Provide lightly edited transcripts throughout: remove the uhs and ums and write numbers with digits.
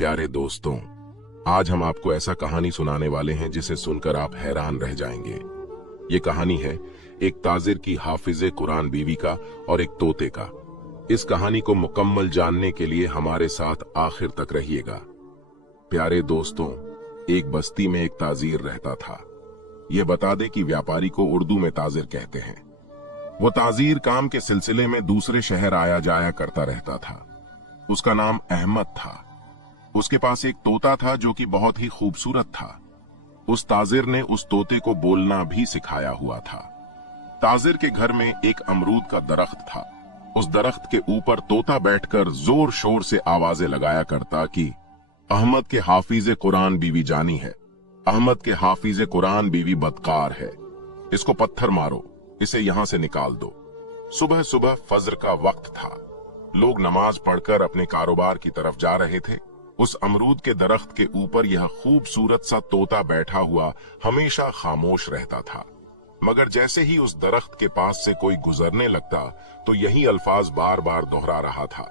प्यारे दोस्तों, आज हम आपको ऐसा कहानी सुनाने वाले हैं जिसे सुनकर आप हैरान रह जाएंगे। ये कहानी है एक ताजिर की हाफिजे कुरान बीवी का और एक तोते का। इस कहानी को मुकम्मल जानने के लिए हमारे साथ आखिर तक रहिएगा। प्यारे दोस्तों, एक बस्ती में एक ताजिर रहता था। यह बता दे कि व्यापारी को उर्दू में ताजिर कहते हैं। वो ताजिर काम के सिलसिले में दूसरे शहर आया जाया करता रहता था। उसका नाम अहमद था। उसके पास एक तोता था जो कि बहुत ही खूबसूरत था। उस ताजिर ने उस तोते को बोलना भी सिखाया हुआ था। ताजिर के घर में एक अमरूद का दरख्त था। उस दरख्त के ऊपर तोता बैठकर जोर शोर से आवाजें लगाया करता कि अहमद के हाफिजे कुरान बीवी जानी है, अहमद के हाफिजे कुरान बीवी बदकार है, इसको पत्थर मारो, इसे यहां से निकाल दो। सुबह सुबह फज्र का वक्त था। लोग नमाज पढ़कर अपने कारोबार की तरफ जा रहे थे। उस अमरूद के दरख्त के ऊपर यह खूबसूरत सा तोता बैठा हुआ हमेशा खामोश रहता था। मगर जैसे ही उस दरख्त के पास से कोई गुजरने लगता तो यही अल्फाज बार बार दोहरा रहा था,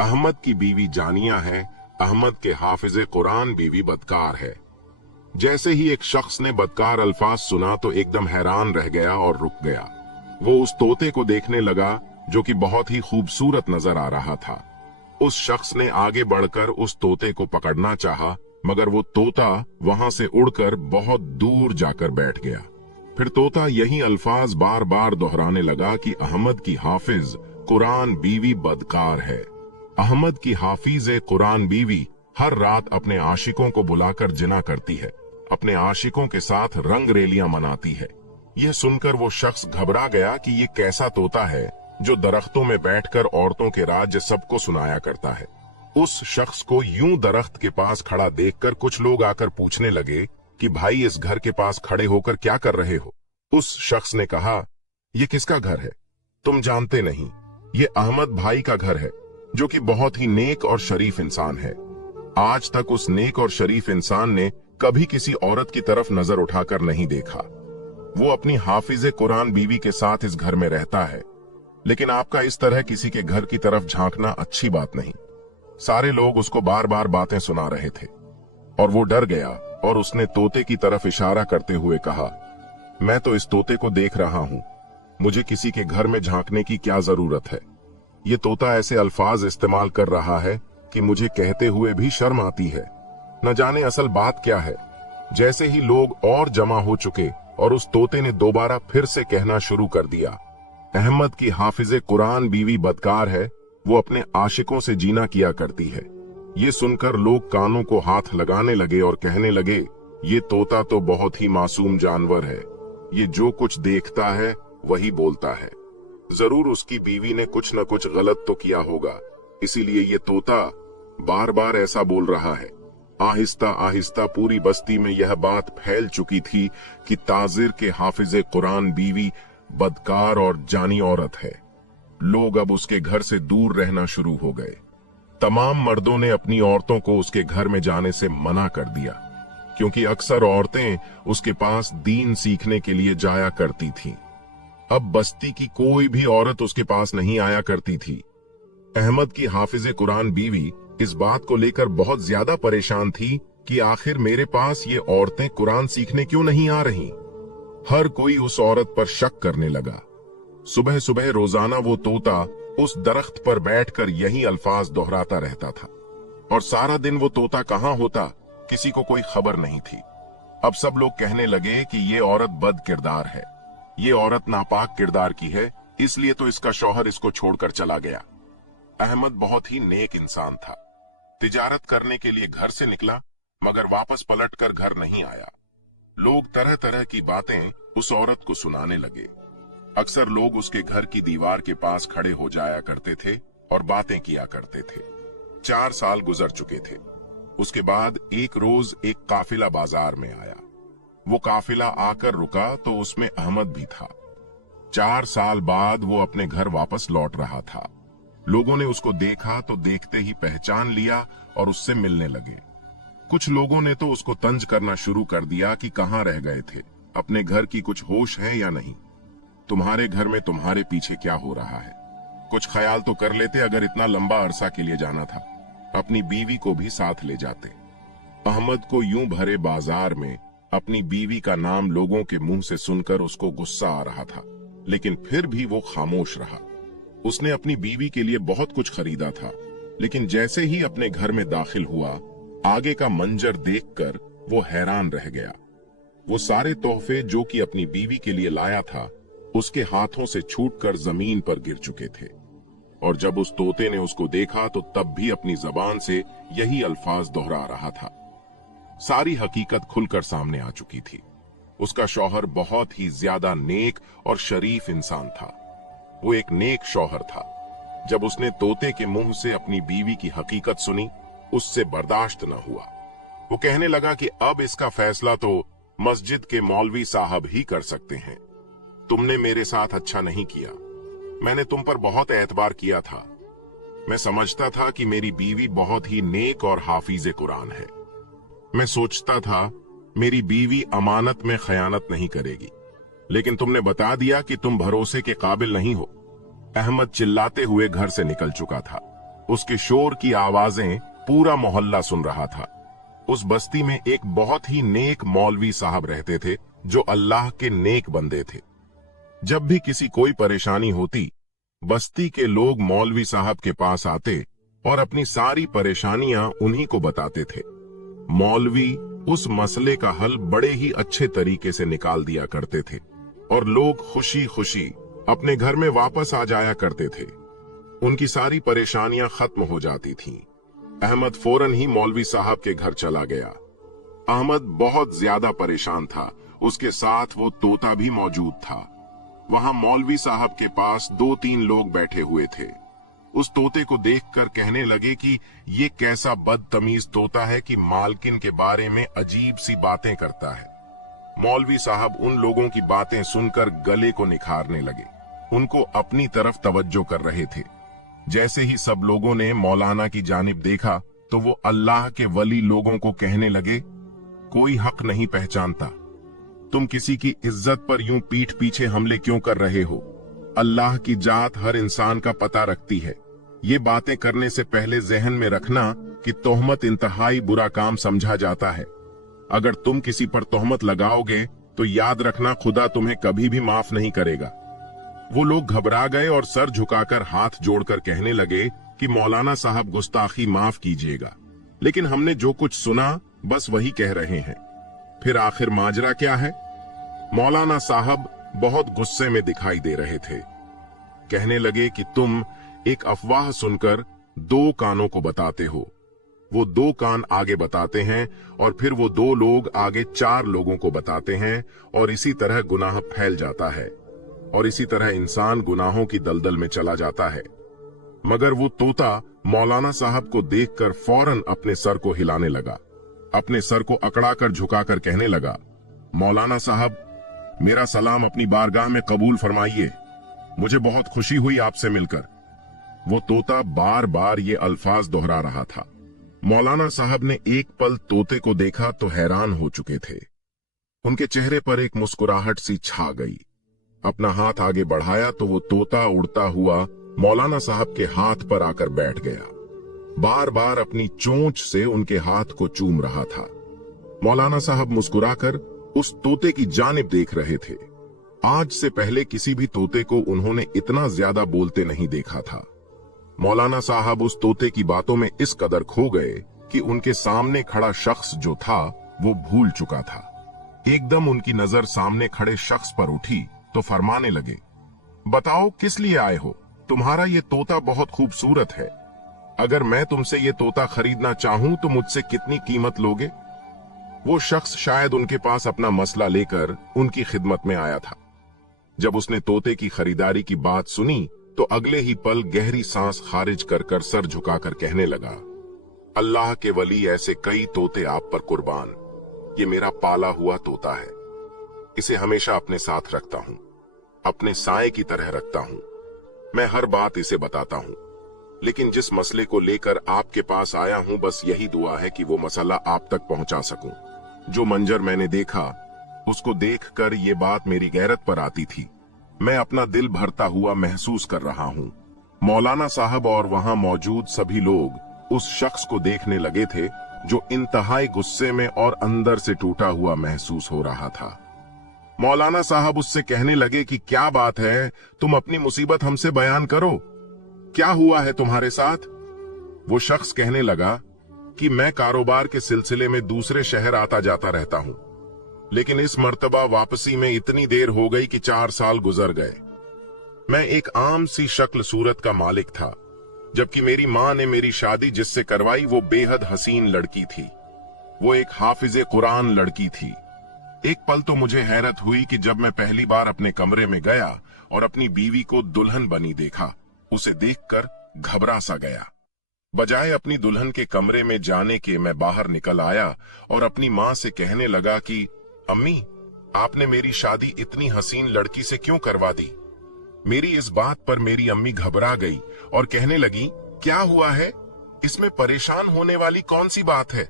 अहमद की बीवी जानिया है, अहमद के हाफिजे कुरान बीवी बदकार है। जैसे ही एक शख्स ने बदकार अल्फाज सुना तो एकदम हैरान रह गया और रुक गया। वो उस तोते को देखने लगा जो कि बहुत ही खूबसूरत नजर आ रहा था। उस शख्स ने आगे बढ़कर उस तोते को पकड़ना चाहा, मगर वो तोता वहां से उड़कर बहुत दूर जाकर बैठ गया। फिर तोता यही अल्फाज बार बार दोहराने लगा कि अहमद की हाफिज कुरान बीवी बदकार है। अहमद की हाफिजे कुरान बीवी हर रात अपने आशिकों को बुलाकर जिना करती है, अपने आशिकों के साथ रंग रेलियां मनाती है। यह सुनकर वो शख्स घबरा गया कि ये कैसा तोता है जो दरख्तों में बैठकर औरतों के राज्य सबको सुनाया करता है। उस शख्स को यूं दरख्त के पास खड़ा देखकर कुछ लोग आकर पूछने लगे कि भाई, इस घर के पास खड़े होकर क्या कर रहे हो? उस शख्स ने कहा, ये किसका घर है? तुम जानते नहीं, ये अहमद भाई का घर है जो कि बहुत ही नेक और शरीफ इंसान है। आज तक उस नेक और शरीफ इंसान ने कभी किसी औरत की तरफ नजर उठाकर नहीं देखा। वो अपनी हाफिजे कुरान बीवी के साथ इस घर में रहता है, लेकिन आपका इस तरह किसी के घर की तरफ झांकना अच्छी बात नहीं। सारे लोग उसको बार बार बातें सुना रहे थे और वो डर गया और उसने तोते की तरफ इशारा करते हुए कहा, मैं तो इस तोते को देख रहा हूं, मुझे किसी के घर में झांकने की क्या जरूरत है? ये तोता ऐसे अल्फाज इस्तेमाल कर रहा है कि मुझे कहते हुए भी शर्म आती है। न जाने असल बात क्या है। जैसे ही लोग और जमा हो चुके और उस तोते ने दोबारा फिर से कहना शुरू कर दिया, अहमद की हाफिजे कुरान बीवी बदकार है, वो अपने आशिकों से जीना किया करती है। ये सुनकर लोग कानों को हाथ लगाने लगे और कहने लगे, ये तोता तो बहुत ही मासूम जानवर है, ये जो कुछ देखता है वही बोलता है। जरूर उसकी बीवी ने कुछ न कुछ गलत तो किया होगा, इसीलिए ये तोता बार बार ऐसा बोल रहा है। आहिस्ता आहिस्ता पूरी बस्ती में यह बात फैल चुकी थी कि ताजिर के हाफिजे कुरान बीवी बदकार और जानी औरत है। लोग अब उसके घर से दूर रहना शुरू हो गए। तमाम मर्दों ने अपनी औरतों को उसके घर में जाने से मना कर दिया, क्योंकि अक्सर औरतें उसके पास दीन सीखने के लिए जाया करती थीं। अब बस्ती की कोई भी औरत उसके पास नहीं आया करती थी। अहमद की हाफिजे कुरान बीवी इस बात को लेकर बहुत ज्यादा परेशान थी कि आखिर मेरे पास ये औरतें कुरान सीखने क्यों नहीं आ रही। हर कोई उस औरत पर शक करने लगा। सुबह सुबह रोजाना वो तोता उस दरख्त पर बैठकर यही अल्फाज दोहराता रहता था और सारा दिन वो तोता कहां होता किसी को कोई खबर नहीं थी। अब सब लोग कहने लगे कि ये औरत बद किरदार है, ये औरत नापाक किरदार की है, इसलिए तो इसका शौहर इसको छोड़कर चला गया। अहमद बहुत ही नेक इंसान था। तिजारत करने के लिए घर से निकला, मगर वापस पलटकर घर नहीं आया। लोग तरह तरह की बातें उस औरत को सुनाने लगे। अक्सर लोग उसके घर की दीवार के पास खड़े हो जाया करते थे और बातें किया करते थे। 4 साल गुजर चुके थे। उसके बाद एक रोज एक काफिला बाजार में आया। वो काफिला आकर रुका तो उसमें अहमद भी था। 4 साल बाद वो अपने घर वापस लौट रहा था। लोगों ने उसको देखा तो देखते ही पहचान लिया और उससे मिलने लगे। कुछ लोगों ने तो उसको तंज करना शुरू कर दिया कि कहां रह गए थे, अपने घर की कुछ होश है या नहीं, तुम्हारे घर में तुम्हारे पीछे क्या हो रहा है, कुछ ख्याल तो कर लेते अगर इतना लंबा अरसा के लिए जाना था। अपनी बीवी को भी साथ ले जाते। अहमद को यूं भरे बाजार में अपनी बीवी का नाम लोगों के मुंह से सुनकर उसको गुस्सा आ रहा था, लेकिन फिर भी वो खामोश रहा। उसने अपनी बीवी के लिए बहुत कुछ खरीदा था, लेकिन जैसे ही अपने घर में दाखिल हुआ, आगे का मंजर देखकर वो हैरान रह गया। वो सारे तोहफे जो कि अपनी बीवी के लिए लाया था, उसके हाथों से छूटकर जमीन पर गिर चुके थे। और जब उस तोते ने उसको देखा तो तब भी अपनी जबान से यही अल्फाज दोहरा रहा था। सारी हकीकत खुलकर सामने आ चुकी थी। उसका शौहर बहुत ही ज्यादा नेक और शरीफ इंसान था। वो एक नेक शौहर था। जब उसने तोते के मुंह से अपनी बीवी की हकीकत सुनी, उससे बर्दाश्त न हुआ। वो कहने लगा कि अब इसका फैसला तो मस्जिद के मौलवी साहब ही कर सकते हैं। तुमने मेरे साथ अच्छा नहीं किया। मैंने तुम पर बहुत एतबार किया था। मैं समझता था कि मेरी बीवी बहुत ही नेक और हाफिज कुरान है। मैं सोचता था मेरी बीवी अमानत में खयानत नहीं करेगी, लेकिन तुमने बता दिया कि तुम भरोसे के काबिल नहीं हो। अहमद चिल्लाते हुए घर से निकल चुका था। उसके शोर की आवाजें पूरा मोहल्ला सुन रहा था। उस बस्ती में एक बहुत ही नेक मौलवी साहब रहते थे, जो अल्लाह के नेक बंदे थे। जब भी किसी कोई परेशानी होती, बस्ती के लोग मौलवी साहब के पास आते और अपनी सारी परेशानियां उन्हीं को बताते थे। मौलवी उस मसले का हल बड़े ही अच्छे तरीके से निकाल दिया करते थे और लोग खुशी खुशी अपने घर में वापस आ जाया करते थे। उनकी सारी परेशानियां खत्म हो जाती थीं। अहमद फौरन ही मौलवी साहब के घर चला गया। अहमद बहुत ज्यादा परेशान था। उसके साथ वो तोता भी मौजूद था। वहां मौलवी साहब के पास 2-3 लोग बैठे हुए थे। उस तोते को देखकर कहने लगे कि ये कैसा बदतमीज तोता है कि मालकिन के बारे में अजीब सी बातें करता है। मौलवी साहब उन लोगों की बातें सुनकर गले को निखारने लगे। उनको अपनी तरफ तवज्जो कर रहे थे। जैसे ही सब लोगों ने मौलाना की जानिब देखा तो वो अल्लाह के वली लोगों को कहने लगे, कोई हक नहीं पहचानता। तुम किसी की इज्जत पर यूं पीठ पीछे हमले क्यों कर रहे हो? अल्लाह की जात हर इंसान का पता रखती है। ये बातें करने से पहले जहन में रखना कि तोहमत इंतहाई बुरा काम समझा जाता है। अगर तुम किसी पर तोहमत लगाओगे तो याद रखना खुदा तुम्हें कभी भी माफ नहीं करेगा। वो लोग घबरा गए और सर झुकाकर हाथ जोड़कर कहने लगे कि मौलाना साहब गुस्ताखी माफ कीजिएगा, लेकिन हमने जो कुछ सुना बस वही कह रहे हैं। फिर आखिर माजरा क्या है? मौलाना साहब बहुत गुस्से में दिखाई दे रहे थे। कहने लगे कि तुम एक अफवाह सुनकर 2 कानों को बताते हो। वो 2 कान आगे बताते हैं और फिर वो 2 लोग आगे 4 लोगों को बताते हैं और इसी तरह गुनाह फैल जाता है और इसी तरह इंसान गुनाहों की दलदल में चला जाता है। मगर वो तोता मौलाना साहब को देखकर फौरन अपने सर को हिलाने लगा। अपने सर को अकड़ाकर झुकाकर कहने लगा, मौलाना साहब, मेरा सलाम अपनी बारगाह में कबूल फरमाइए। मुझे बहुत खुशी हुई आपसे मिलकर। वो तोता बार बार ये अल्फाज दोहरा रहा था। मौलाना साहब ने एक पल तोते को देखा तो हैरान हो चुके थे। उनके चेहरे पर एक मुस्कुराहट सी छा गई। अपना हाथ आगे बढ़ाया तो वो तोता उड़ता हुआ मौलाना साहब के हाथ पर आकर बैठ गया। बार बार अपनी चोंच से उनके हाथ को चूम रहा था। मौलाना साहब मुस्कुराकर उस तोते की जानिब देख रहे थे। आज से पहले किसी भी तोते को उन्होंने इतना ज्यादा बोलते नहीं देखा था। मौलाना साहब उस तोते की बातों में इस कदर खो गए कि उनके सामने खड़ा शख्स जो था वो भूल चुका था। एकदम उनकी नजर सामने खड़े शख्स पर उठी तो फरमाने लगे, बताओ किस लिए आए हो? तुम्हारा ये तोता बहुत खूबसूरत है। अगर मैं तुमसे ये तोता खरीदना चाहूं तो मुझसे कितनी कीमत लोगे? वो शख्स शायद उनके पास अपना मसला लेकर उनकी खिदमत में आया था। जब उसने तोते की खरीदारी की बात सुनी तो अगले ही पल गहरी सांस खारिज कर सर झुकाकर कहने लगा, अल्लाह के वली, ऐसे कई तोते आप पर कुर्बान। ये मेरा पाला हुआ तोता है। इसे हमेशा अपने साथ रखता हूं, अपने साए की तरह रखता हूं। मैं हर बात इसे बताता हूं, लेकिन जिस मसले को लेकर आपके पास आया हूं, बस यही दुआ है कि वो मसला आप तक पहुंचा सकूं। जो मंजर मैंने देखा उसको देखकर ये बात मेरी गैरत पर आती थी। मैं अपना दिल भरता हुआ महसूस कर रहा हूं। मौलाना साहब और वहां मौजूद सभी लोग उस शख्स को देखने लगे थे जो इंतहाई गुस्से में और अंदर से टूटा हुआ महसूस हो रहा था। मौलाना साहब उससे कहने लगे कि क्या बात है, तुम अपनी मुसीबत हमसे बयान करो, क्या हुआ है तुम्हारे साथ? वो शख्स कहने लगा कि मैं कारोबार के सिलसिले में दूसरे शहर आता जाता रहता हूं, लेकिन इस मर्तबा वापसी में इतनी देर हो गई कि 4 साल गुजर गए। मैं एक आम सी शक्ल सूरत का मालिक था, जबकि मेरी मां ने मेरी शादी जिससे करवाई वो बेहद हसीन लड़की थी। वो एक हाफिजे कुरान लड़की थी। एक पल तो मुझे हैरत हुई कि जब मैं पहली बार अपने कमरे में गया और अपनी बीवी को दुल्हन बनी देखा, उसे देखकर घबरा सा गया। बजाय अपनी दुल्हन के कमरे में जाने के मैं बाहर निकल आया और अपनी मां से कहने लगा कि अम्मी, आपने मेरी शादी इतनी हसीन लड़की से क्यों करवा दी? मेरी इस बात पर मेरी अम्मी घबरा गई और कहने लगी, क्या हुआ है? इसमें परेशान होने वाली कौन सी बात है?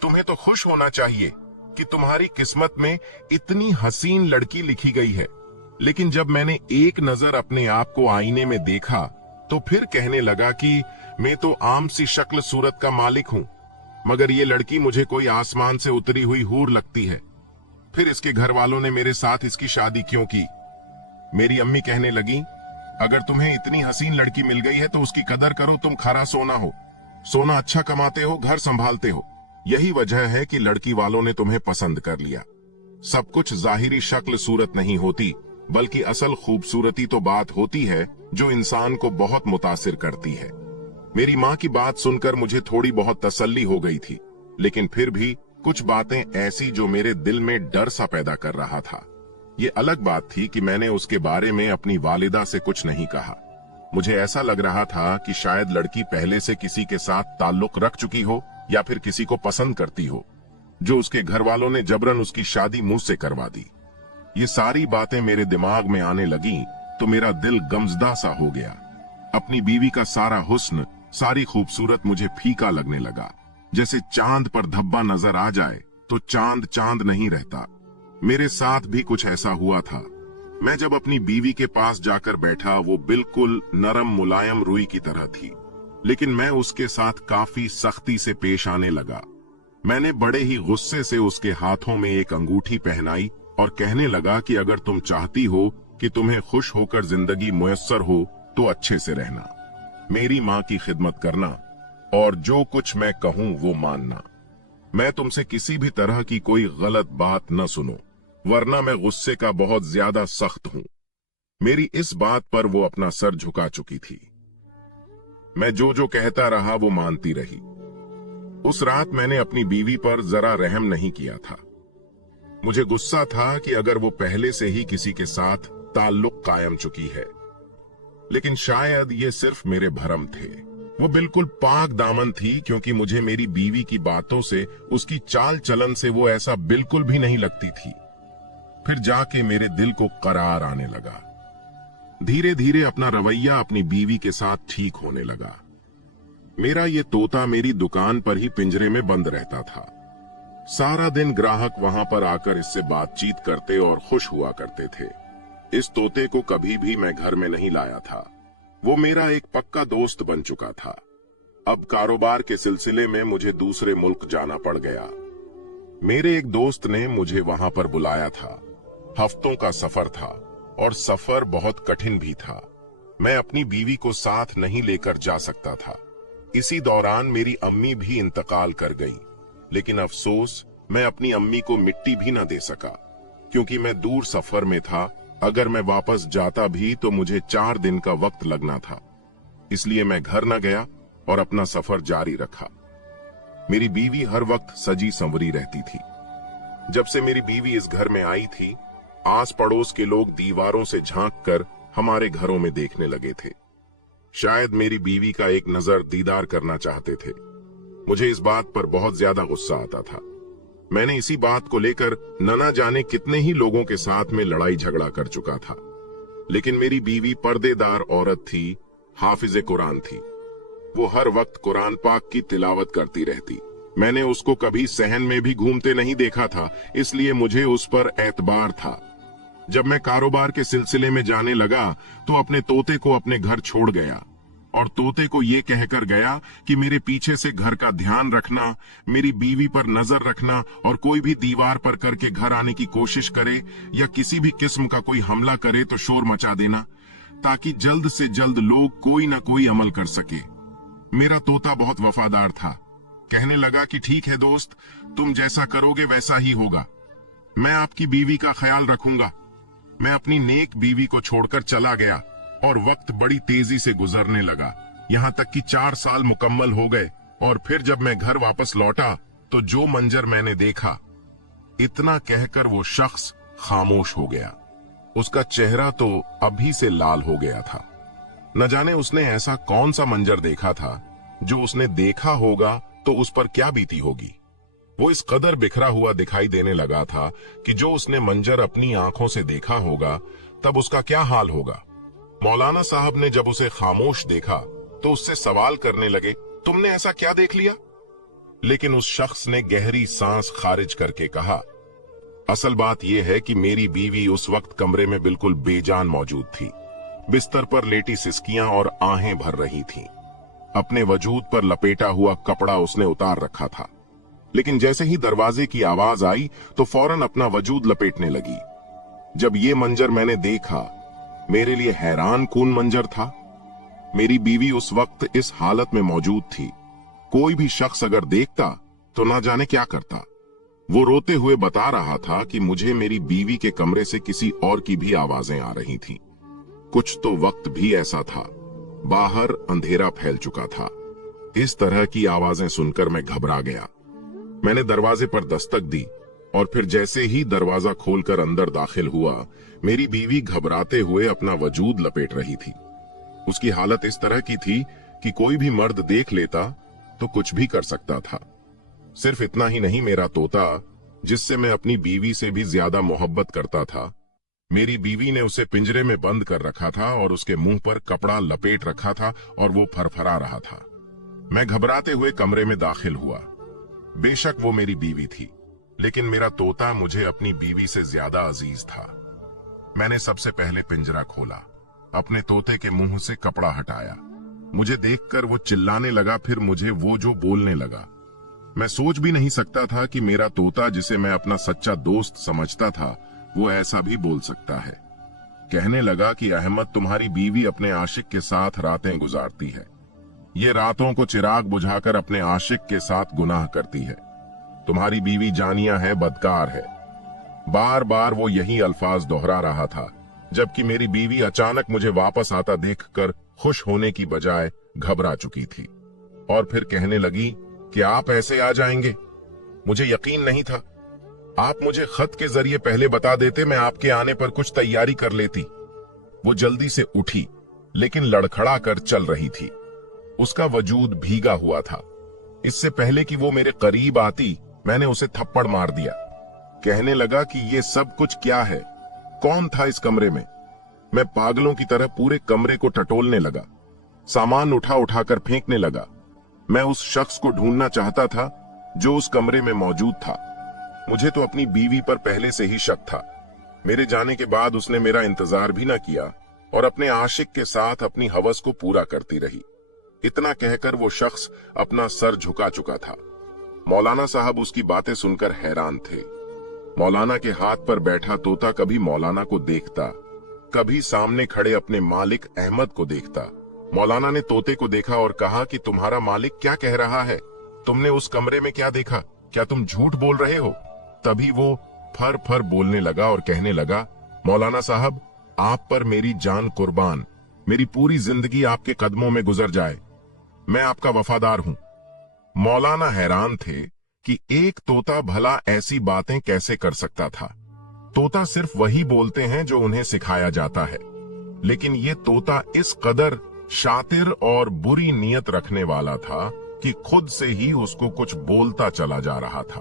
तुम्हें तो खुश होना चाहिए कि तुम्हारी किस्मत में इतनी हसीन लड़की लिखी गई है। लेकिन जब मैंने एक नजर अपने आप को आईने में देखा तो फिर कहने लगा कि मैं तो आम सी शक्ल सूरत का मालिक हूं, मगर ये लड़की मुझे कोई आसमान से उतरी हुई हूर लगती है। फिर इसके घर वालों ने मेरे साथ इसकी शादी क्यों की? मेरी अम्मी कहने लगी, अगर तुम्हें इतनी हसीन लड़की मिल गई है तो उसकी कदर करो। तुम खरा सोना हो, सोना अच्छा कमाते हो, घर संभालते हो, यही वजह है कि लड़की वालों ने तुम्हें पसंद कर लिया। सब कुछ जाहिरी शक्ल सूरत नहीं होती, बल्कि असल खूबसूरती तो बात होती है जो इंसान को बहुत मुतासिर करती है। मेरी मां की बात सुनकर मुझे थोड़ी बहुत तसल्ली हो गई थी, लेकिन फिर भी कुछ बातें ऐसी जो मेरे दिल में डर सा पैदा कर रहा था। ये अलग बात थी कि मैंने उसके बारे में अपनी वालिदा से कुछ नहीं कहा। मुझे ऐसा लग रहा था कि शायद लड़की पहले से किसी के साथ ताल्लुक रख चुकी हो या फिर किसी को पसंद करती हो, जो उसके घर वालों ने जबरन उसकी शादी मुझसे करवा दी। ये सारी बातें मेरे दिमाग में आने लगी तो मेरा दिल गमजदा सा हो गया। अपनी बीवी का सारा हुस्न, सारी खूबसूरत मुझे फीका लगने लगा। जैसे चांद पर धब्बा नजर आ जाए तो चांद चांद नहीं रहता। मेरे साथ भी कुछ ऐसा हुआ था। मैं जब अपनी बीवी के पास जाकर बैठा, वो बिल्कुल नरम मुलायम रुई की तरह थी, लेकिन मैं उसके साथ काफी सख्ती से पेश आने लगा। मैंने बड़े ही गुस्से से उसके हाथों में एक अंगूठी पहनाई और कहने लगा कि अगर तुम चाहती हो कि तुम्हें खुश होकर जिंदगी मुयस्सर हो तो अच्छे से रहना, मेरी मां की खिदमत करना और जो कुछ मैं कहूं वो मानना। मैं तुमसे किसी भी तरह की कोई गलत बात न सुनो, वरना मैं गुस्से का बहुत ज्यादा सख्त हूं। मेरी इस बात पर वो अपना सर झुका चुकी थी। मैं जो जो कहता रहा वो मानती रही। उस रात मैंने अपनी बीवी पर जरा रहम नहीं किया था। मुझे गुस्सा था कि अगर वो पहले से ही किसी के साथ ताल्लुक कायम चुकी है, लेकिन शायद ये सिर्फ मेरे भरम थे। वो बिल्कुल पाक दामन थी, क्योंकि मुझे मेरी बीवी की बातों से, उसकी चाल चलन से वो ऐसा बिल्कुल भी नहीं लगती थी। फिर जाके मेरे दिल को करार आने लगा। धीरे धीरे अपना रवैया अपनी बीवी के साथ ठीक होने लगा। मेरा ये तोता मेरी दुकान पर ही पिंजरे में बंद रहता था। सारा दिन ग्राहक वहां पर आकर इससे बातचीत करते और खुश हुआ करते थे। इस तोते को कभी भी मैं घर में नहीं लाया था। वो मेरा एक पक्का दोस्त बन चुका था। अब कारोबार के सिलसिले में मुझे दूसरे मुल्क जाना पड़ गया। मेरे एक दोस्त ने मुझे वहां पर बुलाया था। हफ्तों का सफर था और सफर बहुत कठिन भी था। मैं अपनी बीवी को साथ नहीं लेकर जा सकता था। इसी दौरान मेरी अम्मी भी इंतकाल कर गई, लेकिन अफसोस मैं अपनी अम्मी को मिट्टी भी न दे सका, क्योंकि मैं दूर सफर में था। अगर मैं वापस जाता भी तो मुझे 4 दिन का वक्त लगना था। इसलिए मैं घर न गया और अपना सफर जारी रखा। मेरी बीवी हर वक्त सजी संवरी रहती थी। जब से मेरी बीवी इस घर में आई थी, आस पड़ोस के लोग दीवारों से झांक कर हमारे घरों में देखने लगे थे। शायद मेरी बीवी का एक नजर दीदार करना चाहते थे। मुझे इस बात पर बहुत ज्यादा गुस्सा आता था। मैंने इसी बात को लेकर न जाने कितने ही लोगों के साथ में लड़ाई झगड़ा कर चुका था, लेकिन मेरी बीवी पर्देदार औरत थी, हाफिजे कुरान थी। वो हर वक्त कुरान पाक की तिलावत करती रहती। मैंने उसको कभी सहन में भी घूमते नहीं देखा था, इसलिए मुझे उस पर एतबार था। जब मैं कारोबार के सिलसिले में जाने लगा तो अपने तोते को अपने घर छोड़ गया और तोते को ये कहकर गया कि मेरे पीछे से घर का ध्यान रखना, मेरी बीवी पर नजर रखना और कोई भी दीवार पर करके घर आने की कोशिश करे या किसी भी किस्म का कोई हमला करे तो शोर मचा देना, ताकि जल्द से जल्द लोग कोई ना कोई अमल कर सके। मेरा तोता बहुत वफादार था। कहने लगा कि ठीक है दोस्त, तुम जैसा करोगे वैसा ही होगा। मैं आपकी बीवी का ख्याल रखूंगा। मैं अपनी नेक बीवी को छोड़कर चला गया और वक्त बड़ी तेजी से गुजरने लगा, यहाँ तक कि 4 साल मुकम्मल हो गए। और फिर जब मैं घर वापस लौटा तो जो मंजर मैंने देखा, इतना कहकर वो शख्स खामोश हो गया। उसका चेहरा तो अभी से लाल हो गया था। न जाने उसने ऐसा कौन सा मंजर देखा था जो उसने देखा होगा तो उस पर क्या बीती होगी। वो इस कदर बिखरा हुआ दिखाई देने लगा था कि जो उसने मंजर अपनी आंखों से देखा होगा तब उसका क्या हाल होगा। मौलाना साहब ने जब उसे खामोश देखा तो उससे सवाल करने लगे, तुमने ऐसा क्या देख लिया? लेकिन उस शख्स ने गहरी सांस खारिज करके कहा, असल बात यह है कि मेरी बीवी उस वक्त कमरे में बिल्कुल बेजान मौजूद थी। बिस्तर पर लेटी सिसकियां और आहें भर रही थीं। अपने वजूद पर लपेटा हुआ कपड़ा उसने उतार रखा था, लेकिन जैसे ही दरवाजे की आवाज आई तो फौरन अपना वजूद लपेटने लगी। जब ये मंजर मैंने देखा, मेरे लिए हैरान कून मंजर था। मेरी बीवी उस वक्त इस हालत में मौजूद थी। कोई भी शख्स अगर देखता तो ना जाने क्या करता। वो रोते हुए बता रहा था कि मुझे मेरी बीवी के कमरे से किसी और की भी आवाजें आ रही थीं। कुछ तो वक्त भी ऐसा था, बाहर अंधेरा फैल चुका था। इस तरह की आवाजें सुनकर मैं घबरा गया। मैंने दरवाजे पर दस्तक दी और फिर जैसे ही दरवाजा खोलकर अंदर दाखिल हुआ, मेरी बीवी घबराते हुए अपना वजूद लपेट रही थी। उसकी हालत इस तरह की थी कि कोई भी मर्द देख लेता तो कुछ भी कर सकता था। सिर्फ इतना ही नहीं, मेरा तोता, जिससे मैं अपनी बीवी से भी ज्यादा मोहब्बत करता था, मेरी बीवी ने उसे पिंजरे में बंद कर रखा था और उसके मुंह पर कपड़ा लपेट रखा था और वो फरफरा रहा था। मैं घबराते हुए कमरे में दाखिल हुआ। बेशक वो मेरी बीवी थी, लेकिन मेरा तोता मुझे अपनी बीवी से ज्यादा अजीज था। मैंने सबसे पहले पिंजरा खोला, अपने तोते के मुंह से कपड़ा हटाया। मुझे देखकर वो चिल्लाने लगा, फिर मुझे वो जो बोलने लगा। मैं सोच भी नहीं सकता था कि मेरा तोता, जिसे मैं अपना सच्चा दोस्त समझता था, वो ऐसा भी बोल सकता है। कहने लगा कि अहमद, तुम्हारी बीवी अपने आशिक के साथ रातें गुजारती है। ये रातों को चिराग बुझाकर अपने आशिक के साथ गुनाह करती है। तुम्हारी बीवी जानिया है, बदकार है। बार बार वो यही अल्फाज दोहरा रहा था, जबकि मेरी बीवी अचानक मुझे वापस आता देखकर खुश होने की बजाय घबरा चुकी थी। और फिर कहने लगी कि आप ऐसे आ जाएंगे, मुझे यकीन नहीं था। आप मुझे खत के जरिए पहले बता देते, मैं आपके आने पर कुछ तैयारी कर लेती। वो जल्दी से उठी, लेकिन लड़खड़ा कर चल रही थी। उसका वजूद भीगा हुआ था। इससे पहले कि वो मेरे करीब आती, मैंने उसे थप्पड़ मार दिया। कहने लगा कि ये सब कुछ क्या है, कौन था इस कमरे में? मैं पागलों की तरह पूरे कमरे को टटोलने लगा, सामान उठा उठाकर फेंकने लगा। मैं उस शख्स को ढूंढना चाहता था जो उस कमरे में मौजूद था। मुझे तो अपनी बीवी पर पहले से ही शक था। मेरे जाने के बाद उसने मेरा इंतजार भी न किया और अपने आशिक के साथ अपनी हवस को पूरा करती रही। इतना कहकर वो शख्स अपना सर झुका चुका था। मौलाना साहब उसकी बातें सुनकर हैरान थे। मौलाना के हाथ पर बैठा तोता कभी मौलाना को देखता, कभी सामने खड़े अपने मालिक अहमद को देखता। मौलाना ने तोते को देखा और कहा कि तुम्हारा मालिक क्या कह रहा है? तुमने उस कमरे में क्या देखा? क्या तुम झूठ बोल रहे हो? तभी वो फर फर बोलने लगा और कहने लगा, मौलाना साहब, आप पर मेरी जान कुर्बान, मेरी पूरी जिंदगी आपके कदमों में गुजर जाए। मैं आपका वफादार हूं। मौलाना हैरान थे कि एक तोता भला ऐसी बातें कैसे कर सकता था। तोता सिर्फ वही बोलते हैं जो उन्हें सिखाया जाता है, लेकिन ये तोता इस कदर शातिर और बुरी नीयत रखने वाला था कि खुद से ही उसको कुछ बोलता चला जा रहा था।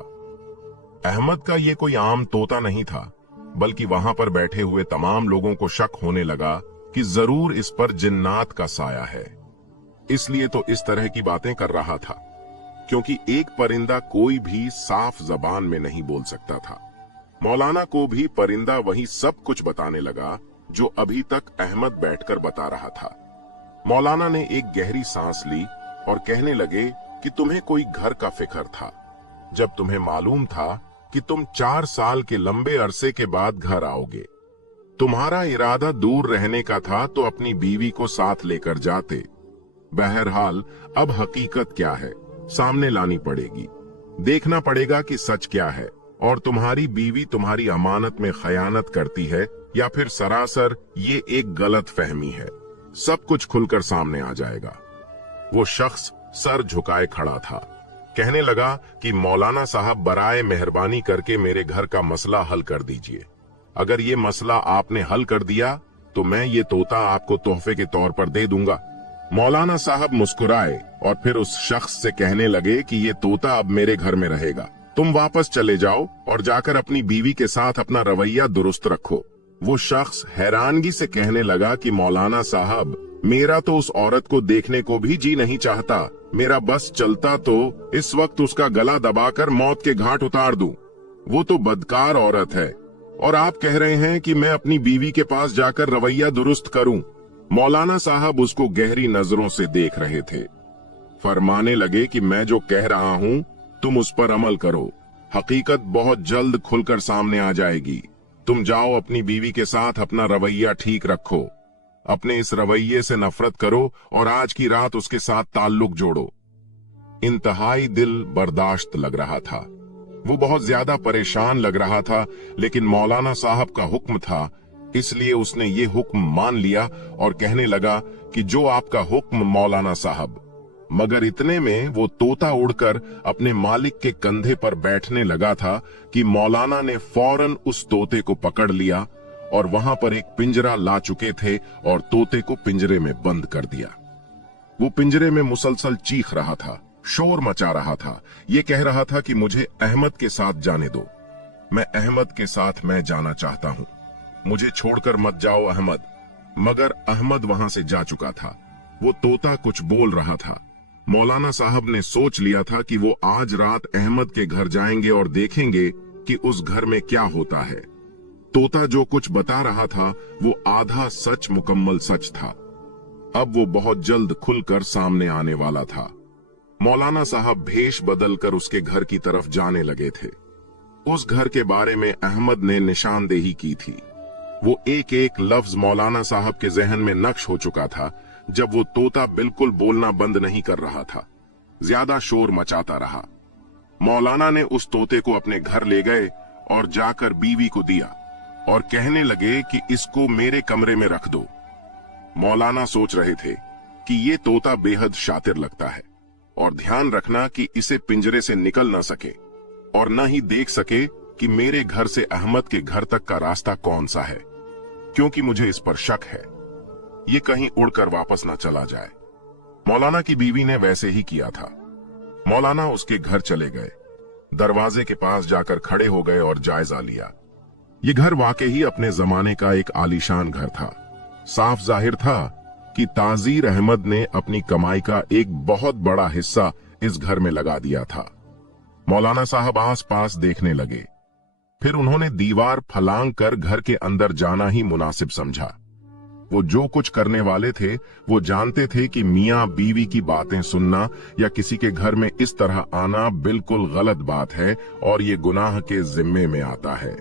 अहमद का ये कोई आम तोता नहीं था, बल्कि वहां पर बैठे हुए तमाम लोगों को शक होने लगा कि जरूर इस पर जिन्नात का साया है। इसलिए तो इस तरह की बातें कर रहा था, क्योंकि एक परिंदा कोई भी साफ जबान में नहीं बोल सकता था। मौलाना को भी परिंदा वही सब कुछ बताने लगा जो अभी तक अहमद बैठकर बता रहा था। मौलाना ने एक गहरी सांस ली और कहने लगे कि तुम्हें कोई घर का फिक्र था, जब तुम्हें मालूम था कि तुम 4 साल के लंबे अरसे के बाद घर आओगे। तुम्हारा इरादा दूर रहने का था तो अपनी बीवी को साथ लेकर जाते। बहरहाल अब हकीकत क्या है सामने लानी पड़ेगी, देखना पड़ेगा कि सच क्या है और तुम्हारी बीवी तुम्हारी अमानत में खयानत करती है या फिर सरासर ये एक गलत फहमी है। सब कुछ खुलकर सामने आ जाएगा। वो शख्स सर झुकाए खड़ा था, कहने लगा कि मौलाना साहब बराए मेहरबानी करके मेरे घर का मसला हल कर दीजिए। अगर ये मसला आपने हल कर दिया तो मैं ये तोता आपको तोहफे के तौर पर दे दूंगा। मौलाना साहब मुस्कुराए और फिर उस शख्स से कहने लगे कि ये तोता अब मेरे घर में रहेगा, तुम वापस चले जाओ और जाकर अपनी बीवी के साथ अपना रवैया दुरुस्त रखो। वो शख्स हैरानगी से कहने लगा कि मौलाना साहब, मेरा तो उस औरत को देखने को भी जी नहीं चाहता। मेरा बस चलता तो इस वक्त उसका गला दबाकर मौत के घाट उतार दूं। वो तो बदकार औरत है और आप कह रहे हैं कि मैं अपनी बीवी के पास जाकर रवैया दुरुस्त करूं। मौलाना साहब उसको गहरी नजरों से देख रहे थे। फरमाने लगे कि मैं जो कह रहा हूं तुम उस पर अमल करो, हकीकत बहुत जल्द खुलकर सामने आ जाएगी। तुम जाओ अपनी बीवी के साथ अपना रवैया ठीक रखो, अपने इस रवैये से नफरत करो और आज की रात उसके साथ ताल्लुक जोड़ो। इंतहाई दिल बर्दाश्त लग रहा था, वो बहुत ज्यादा परेशान लग रहा था, लेकिन मौलाना साहब का हुक्म था, इसलिए उसने ये हुक्म मान लिया और कहने लगा कि जो आपका हुक्म मौलाना साहब। मगर इतने में वो तोता उड़कर अपने मालिक के कंधे पर बैठने लगा था कि मौलाना ने फौरन उस तोते को पकड़ लिया और वहां पर एक पिंजरा ला चुके थे और तोते को पिंजरे में बंद कर दिया। वो पिंजरे में मुसलसल चीख रहा था, शोर मचा रहा था, ये कह रहा था कि मुझे अहमद के साथ जाने दो, मैं अहमद के साथ मैं जाना चाहता हूं, मुझे छोड़कर मत जाओ अहमद। मगर अहमद वहां से जा चुका था। वो तोता कुछ बोल रहा था। मौलाना साहब ने सोच लिया था कि वो आज रात अहमद के घर जाएंगे और देखेंगे कि उस घर में क्या होता है। तोता जो कुछ बता रहा था वो आधा सच मुकम्मल सच था। अब वो बहुत जल्द खुलकर सामने आने वाला था। मौलाना साहब भेष बदलकर उसके घर की तरफ जाने लगे थे। उस घर के बारे में अहमद ने निशानदेही की थी। वो एक एक लफ्ज मौलाना साहब के जहन में नक्श हो चुका था जब वो तोता बिल्कुल बोलना बंद नहीं कर रहा था, ज्यादा शोर मचाता रहा। मौलाना ने उस तोते को अपने घर ले गए और जाकर बीवी को दिया और कहने लगे कि इसको मेरे कमरे में रख दो। मौलाना सोच रहे थे कि ये तोता बेहद शातिर लगता है और ध्यान रखना कि इसे पिंजरे से निकल न सके और न ही देख सके कि मेरे घर से अहमद के घर तक का रास्ता कौन सा है, क्योंकि मुझे इस पर शक है ये कहीं उड़कर वापस न चला जाए। मौलाना की बीवी ने वैसे ही किया था। मौलाना उसके घर चले गए, दरवाजे के पास जाकर खड़े हो गए और जायजा लिया। ये घर वाकई ही अपने जमाने का एक आलीशान घर था। साफ जाहिर था कि ताजीर अहमद ने अपनी कमाई का एक बहुत बड़ा हिस्सा इस घर में लगा दिया था। मौलाना साहब आस पास देखने लगे, फिर उन्होंने दीवार फलांग कर घर के अंदर जाना ही मुनासिब समझा। वो जो कुछ करने वाले थे वो जानते थे कि मियां बीवी की बातें सुनना या किसी के घर में इस तरह आना बिल्कुल गलत बात है और ये गुनाह के जिम्मे में आता है।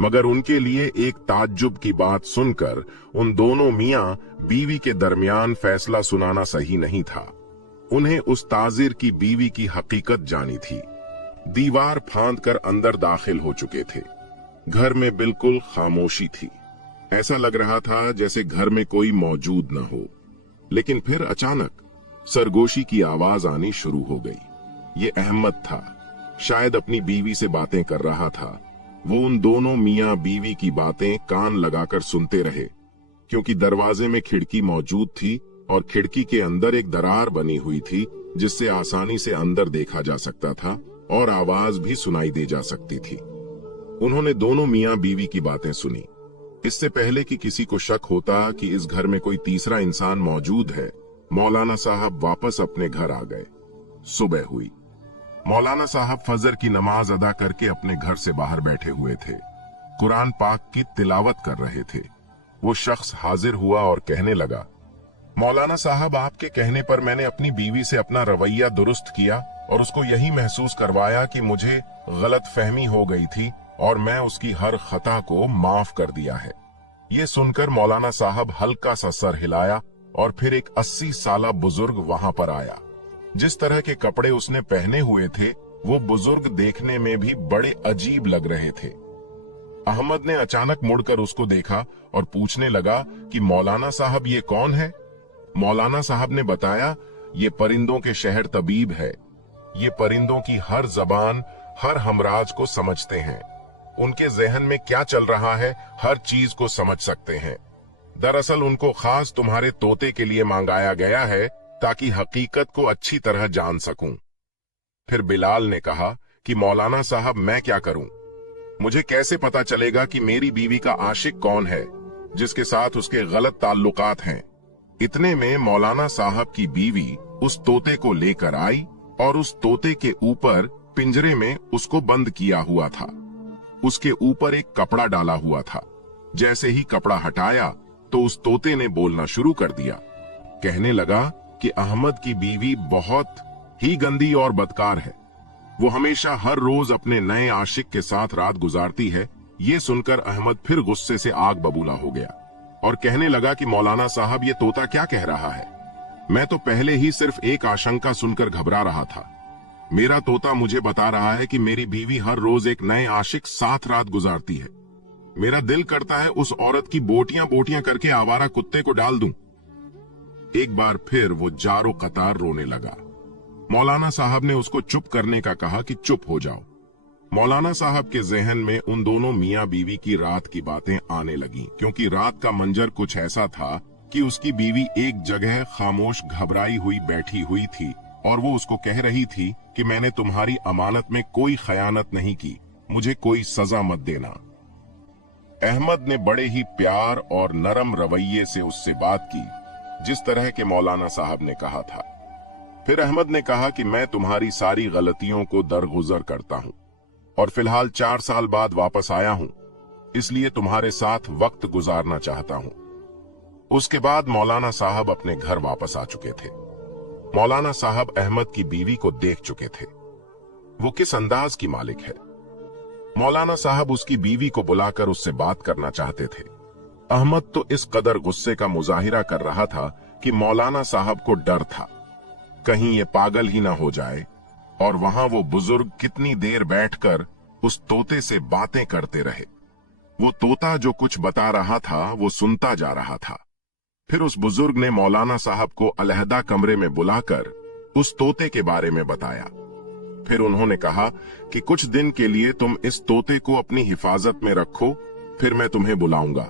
मगर उनके लिए एक ताज्जुब की बात सुनकर उन दोनों मियां बीवी के दरमियान फैसला सुनाना सही नहीं था। उन्हें उस ताजिर की बीवी की हकीकत जानी थी। दीवार फांद कर अंदर दाखिल हो चुके थे। घर में बिल्कुल खामोशी थी। ऐसा लग रहा था जैसे घर में कोई मौजूद न हो। लेकिन फिर अचानक सरगोशी की आवाज आनी शुरू हो गई। ये अहमद था, शायद अपनी बीवी से बातें कर रहा था। वो उन दोनों मियां बीवी की बातें कान लगाकर सुनते रहे, क्योंकि दरवाजे में खिड़की मौजूद थी और खिड़की के अंदर एक दरार बनी हुई थी जिससे आसानी से अंदर देखा जा सकता था और आवाज भी सुनाई दे जा सकती थी। उन्होंने दोनों मियां बीवी की बातें सुनी। इससे पहले कि किसी को शक होता कि इस घर में कोई तीसरा इंसान मौजूद है, मौलाना साहब वापस अपने घर आ गए। सुबह हुई। मौलाना साहब फजर की नमाज अदा करके अपने घर से बाहर बैठे हुए थे, कुरान पाक की तिलावत कर रहे थे। वो शख्स हाजिर हुआ और कहने लगा, मौलाना साहब, आपके कहने पर मैंने अपनी बीवी से अपना रवैया दुरुस्त किया और उसको यही महसूस करवाया कि मुझे गलतफहमी हो गई थी और मैं उसकी हर खता को माफ कर दिया है। ये सुनकर मौलाना साहब हल्का सा सर हिलाया और फिर एक 80 साला बुजुर्ग वहां पर आया। जिस तरह के कपड़े उसने पहने हुए थे वो बुजुर्ग देखने में भी बड़े अजीब लग रहे थे। अहमद ने अचानक मुड़कर उसको देखा और पूछने लगा कि मौलाना साहब, ये कौन है? मौलाना साहब ने बताया, ये परिंदों के शहर तबीब है। ये परिंदों की हर जबान, हर हमराज को समझते हैं। उनके जहन में क्या चल रहा है हर चीज को समझ सकते हैं। दरअसल उनको खास तुम्हारे तोते के लिए मंगाया गया है ताकि हकीकत को अच्छी तरह जान सकूं। फिर बिलाल ने कहा कि मौलाना साहब, मैं क्या करूं? मुझे कैसे पता चलेगा कि मेरी बीवी का आशिक कौन है जिसके साथ उसके गलत ताल्लुकात हैं? इतने में मौलाना साहब की बीवी उस तोते को लेकर आई और उस तोते के ऊपर पिंजरे में उसको बंद किया हुआ था। उसके ऊपर एक कपड़ा डाला हुआ था। जैसे ही कपड़ा हटाया तो उस तोते ने बोलना शुरू कर दिया। कहने लगा कि अहमद की बीवी बहुत ही गंदी और बदकार है। वो हमेशा हर रोज अपने नए आशिक के साथ रात गुजारती है। ये सुनकर अहमद फिर गुस्से से आग बबूला हो गया और कहने लगा कि मौलाना साहब, ये तोता क्या कह रहा है? मैं तो पहले ही सिर्फ एक आशंका सुनकर घबरा रहा था। मेरा तोता मुझे बता रहा है कि मेरी बीवी हर रोज एक नए आशिक साथ रात गुजारती है। मेरा दिल करता है उस औरत की बोटियां बोटियां करके आवारा कुत्ते को डाल दूं। एक बार फिर वो जारो कतार रोने लगा। मौलाना साहब ने उसको चुप करने का कहा कि चुप हो जाओ। मौलाना साहब के जहन में उन दोनों मियां बीवी की रात की बातें आने लगीं, क्योंकि रात का मंजर कुछ ऐसा था कि उसकी बीवी एक जगह खामोश घबराई हुई बैठी हुई थी और वो उसको कह रही थी कि मैंने तुम्हारी अमानत में कोई खयानत नहीं की, मुझे कोई सजा मत देना। अहमद ने बड़े ही प्यार और नरम रवैये से उससे बात की, जिस तरह के मौलाना साहब ने कहा था। फिर अहमद ने कहा कि मैं तुम्हारी सारी गलतियों को दरगुजर करता हूं और फिलहाल 4 साल बाद वापस आया हूं, इसलिए तुम्हारे साथ वक्त गुजारना चाहता हूं। उसके बाद मौलाना साहब अपने घर वापस आ चुके थे। मौलाना साहब अहमद की बीवी को देख चुके थे। वो किस अंदाज की मालिक है। मौलाना साहब उसकी बीवी को बुलाकर उससे बात करना चाहते थे। अहमद तो इस कदर गुस्से का मुजाहिरा कर रहा था कि मौलाना साहब को डर था कहीं ये पागल ही ना हो जाए और वहां वो बुजुर्ग कितनी देर बैठकर उस तोते से बातें करते रहे। वो तोता जो कुछ बता रहा था वो सुनता जा रहा था। फिर उस बुजुर्ग ने मौलाना साहब को अलहदा कमरे में बुलाकर उस तोते के बारे में बताया। फिर उन्होंने कहा कि कुछ दिन के लिए तुम इस तोते को अपनी हिफाजत में रखो, फिर मैं तुम्हें बुलाऊंगा।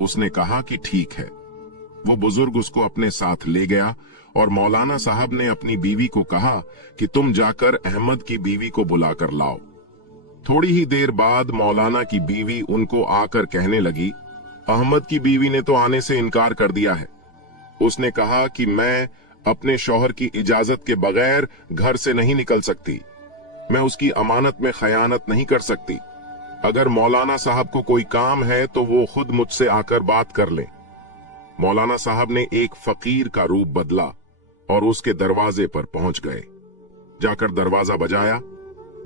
उसने कहा कि ठीक है। वो बुजुर्ग उसको अपने साथ ले गया और मौलाना साहब ने अपनी बीवी को कहा कि तुम जाकर अहमद की बीवी को बुलाकर लाओ। थोड़ी ही देर बाद मौलाना की बीवी उनको आकर कहने लगी, अहमद की बीवी ने तो आने से इनकार कर दिया है। उसने कहा कि मैं अपने शौहर की इजाजत के बगैर घर से नहीं निकल सकती। मैं उसकी अमानत में खयानत नहीं कर सकती। अगर मौलाना साहब को कोई काम है तो वो खुद मुझसे आकर बात कर लें। मौलाना साहब ने एक फकीर का रूप बदला और उसके दरवाजे पर पहुंच गए। जाकर दरवाजा बजाया,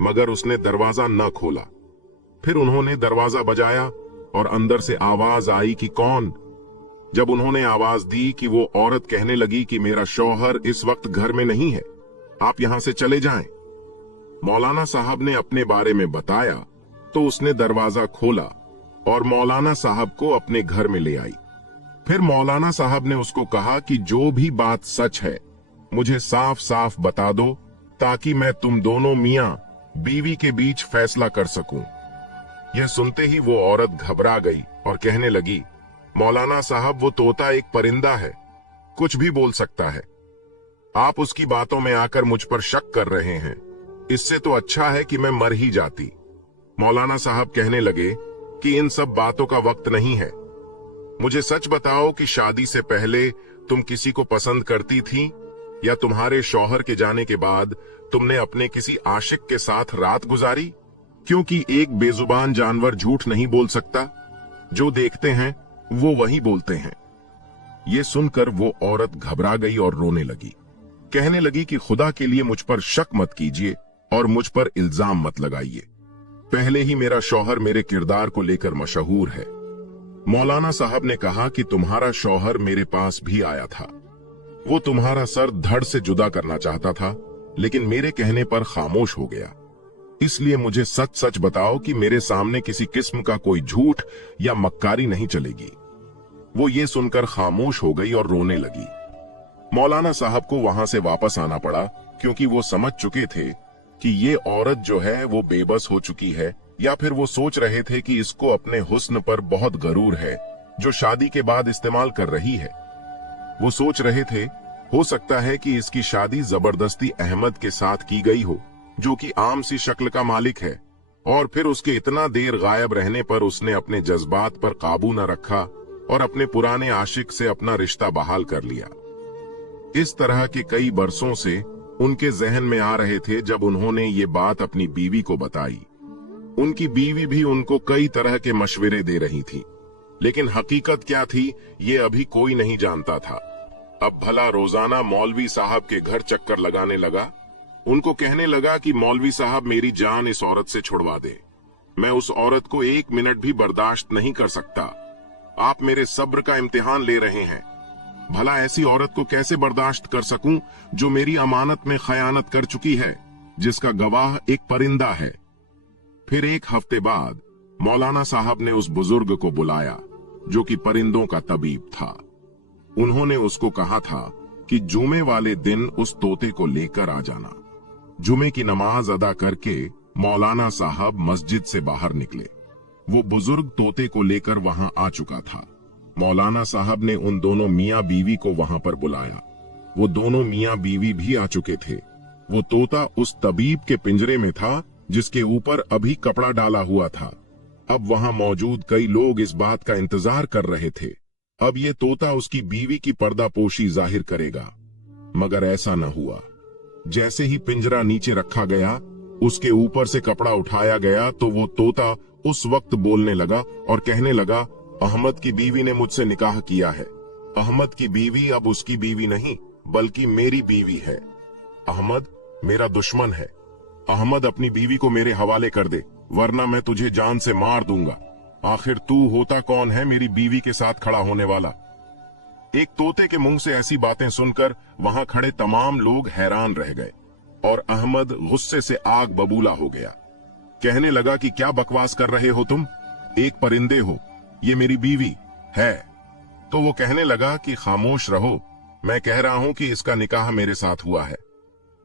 मगर उसने दरवाजा न खोला। फिर उन्होंने दरवाजा बजाया और अंदर से आवाज आई कि कौन। जब उन्होंने आवाज दी कि वो औरत कहने लगी कि मेरा शौहर इस वक्त घर में नहीं है, आप यहां से चले जाएं। मौलाना साहब ने अपने बारे में बताया तो उसने दरवाजा खोला और मौलाना साहब को अपने घर में ले आई। फिर मौलाना साहब ने उसको कहा कि जो भी बात सच है मुझे साफ साफ बता दो ताकि मैं तुम दोनों मियां बीवी के बीच फैसला कर सकूं। यह सुनते ही वो औरत घबरा गई और कहने लगी, मौलाना साहब, वो तोता एक परिंदा है, कुछ भी बोल सकता है। आप उसकी बातों में आकर मुझ पर शक कर रहे हैं। इससे तो अच्छा है कि मैं मर ही जाती। मौलाना साहब कहने लगे कि इन सब बातों का वक्त नहीं है। मुझे सच बताओ कि शादी से पहले तुम किसी को पसंद करती थी या तुम्हारे शौहर के जाने के बाद तुमने अपने किसी आशिक के साथ रात गुजारी? क्योंकि एक बेजुबान जानवर झूठ नहीं बोल सकता। जो देखते हैं वो वही बोलते हैं। ये सुनकर वो औरत घबरा गई और रोने लगी। कहने लगी कि खुदा के लिए मुझ पर शक मत कीजिए और मुझ पर इल्जाम मत लगाइए। पहले ही मेरा शौहर मेरे किरदार को लेकर मशहूर है। मौलाना साहब ने कहा कि तुम्हारा शौहर मेरे पास भी आया था। वो तुम्हारा सर धड़ से जुदा करना चाहता था, लेकिन मेरे कहने पर खामोश हो गया। इसलिए मुझे सच सच बताओ कि मेरे सामने किसी किस्म का कोई झूठ या मक्कारी नहीं चलेगी। वो ये सुनकर खामोश हो गई और रोने लगी। मौलाना साहब को वहां से वापस आना पड़ा, क्योंकि वो समझ चुके थे कि ये औरत जो है वो बेबस हो चुकी है, या फिर वो सोच रहे थे कि इसको अपने हुस्न पर बहुत गरूर है जो शादी के बाद इस्तेमाल कर रही है। वो सोच रहे थे हो सकता है कि इसकी शादी जबरदस्ती अहमद के साथ की गई हो, जो कि आम सी शक्ल का मालिक है, और फिर उसके इतना देर गायब रहने पर उसने अपने जज्बात पर काबू न रखा और अपने पुराने आशिक से अपना रिश्ता बहाल कर लिया। इस तरह के कई बरसों से उनके जहन में आ रहे थे। जब उन्होंने ये बात अपनी बीवी को बताई, उनकी बीवी भी उनको कई तरह के मशवरे दे रही थी, लेकिन हकीकत क्या थी ये अभी कोई नहीं जानता था। अब भला रोजाना मौलवी साहब के घर चक्कर लगाने लगा। उनको कहने लगा कि मौलवी साहब मेरी जान इस औरत से छुड़वा दे, मैं उस औरत को 1 मिनट भी बर्दाश्त नहीं कर सकता। आप मेरे सब्र का इम्तिहान ले रहे हैं। भला ऐसी औरत को कैसे बर्दाश्त कर सकूं जो मेरी अमानत में खयानत कर चुकी है, जिसका गवाह एक परिंदा है। फिर 1 हफ्ते बाद मौलाना साहब ने उस बुजुर्ग को बुलाया जो कि परिंदों का तबीब था। उन्होंने उसको कहा था कि जुमे वाले दिन उस तोते को लेकर आ जाना। जुमे की नमाज अदा करके मौलाना साहब मस्जिद से बाहर निकले। वो बुजुर्ग तोते को लेकर वहां आ चुका था। मौलाना साहब ने उन दोनों मियां बीवी को वहां पर बुलाया। वो दोनों मियां बीवी भी आ चुके थे। वो तोता उस तबीब के पिंजरे में था जिसके ऊपर अभी कपड़ा डाला हुआ था। अब वहां मौजूद कई लोग इस बात का इंतजार कर रहे थे, अब ये तोता उसकी बीवी की पर्दापोशी जाहिर करेगा। मगर ऐसा न हुआ। जैसे ही पिंजरा नीचे रखा गया, उसके ऊपर से कपड़ा उठाया गया तो वो तोता उस वक्त बोलने लगा और कहने लगा, अहमद की बीवी ने मुझसे निकाह किया है। अहमद की बीवी अब उसकी बीवी नहीं बल्कि मेरी बीवी है। अहमद मेरा दुश्मन है। अहमद अपनी बीवी को मेरे हवाले कर दे, वरना मैं तुझे जान से मार दूंगा। आखिर तू होता कौन है मेरी बीवी के साथ खड़ा होने वाला? एक तोते के मुंह से ऐसी बातें सुनकर वहां खड़े तमाम लोग हैरान रह गए और अहमद गुस्से से आग बबूला हो गया। कहने लगा कि क्या बकवास कर रहे हो तुम? एक परिंदे हो, ये मेरी बीवी है। तो वो कहने लगा कि खामोश रहो, मैं कह रहा हूं कि इसका निकाह मेरे साथ हुआ है।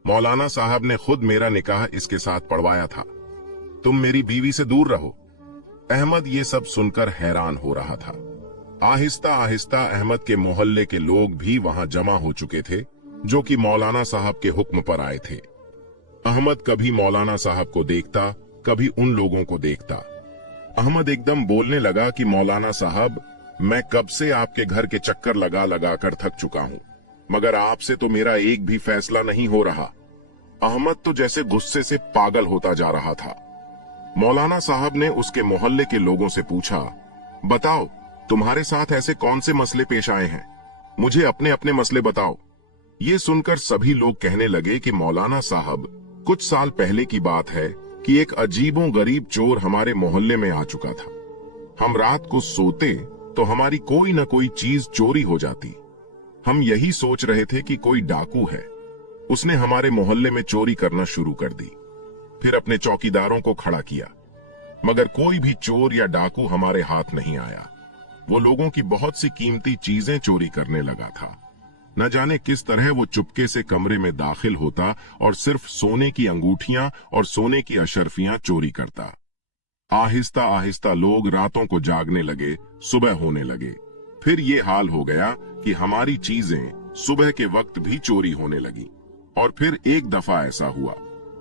मौलाना साहब ने खुद मेरा निकाह इसके साथ पढ़वाया था। तुम मेरी बीवी से दूर रहो। अहमद ये सब सुनकर हैरान हो रहा था। आहिस्ता आहिस्ता अहमद के मोहल्ले के लोग भी वहां जमा हो चुके थे जो कि मौलाना साहब के हुक्म पर आए थे। अहमद कभी मौलाना साहब को देखता, कभी उन लोगों को देखता। अहमद एकदम बोलने लगा कि मौलाना साहब, मैं कब से आपके घर के चक्कर लगा लगा कर थक चुका हूं, मगर आपसे तो मेरा एक भी फैसला नहीं हो रहा। अहमद तो जैसे गुस्से से पागल होता जा रहा था। मौलाना साहब ने उसके मोहल्ले के लोगों से पूछा, बताओ तुम्हारे साथ ऐसे कौन से मसले पेश आए हैं? मुझे अपने अपने मसले बताओ। ये सुनकर सभी लोग कहने लगे कि मौलाना साहब, कुछ साल पहले की बात है कि एक अजीबो गरीब चोर हमारे मोहल्ले में आ चुका था। हम रात को सोते तो हमारी कोई न कोई चीज चोरी हो जाती। हम यही सोच रहे थे कि कोई डाकू है। उसने हमारे मोहल्ले में चोरी करना शुरू कर दी। फिर अपने चौकीदारों को खड़ा किया, मगर कोई भी चोर या डाकू हमारे हाथ नहीं आया। वो लोगों की बहुत सी कीमती चीजें चोरी करने लगा था। न जाने किस तरह वो चुपके से कमरे में दाखिल होता और सिर्फ सोने की अंगूठियां और सोने की अशर्फियां चोरी करता। आहिस्ता आहिस्ता लोग रातों को जागने लगे, सुबह होने लगे। फिर ये हाल हो गया कि हमारी चीजें सुबह के वक्त भी चोरी होने लगी। और फिर एक दफा ऐसा हुआ,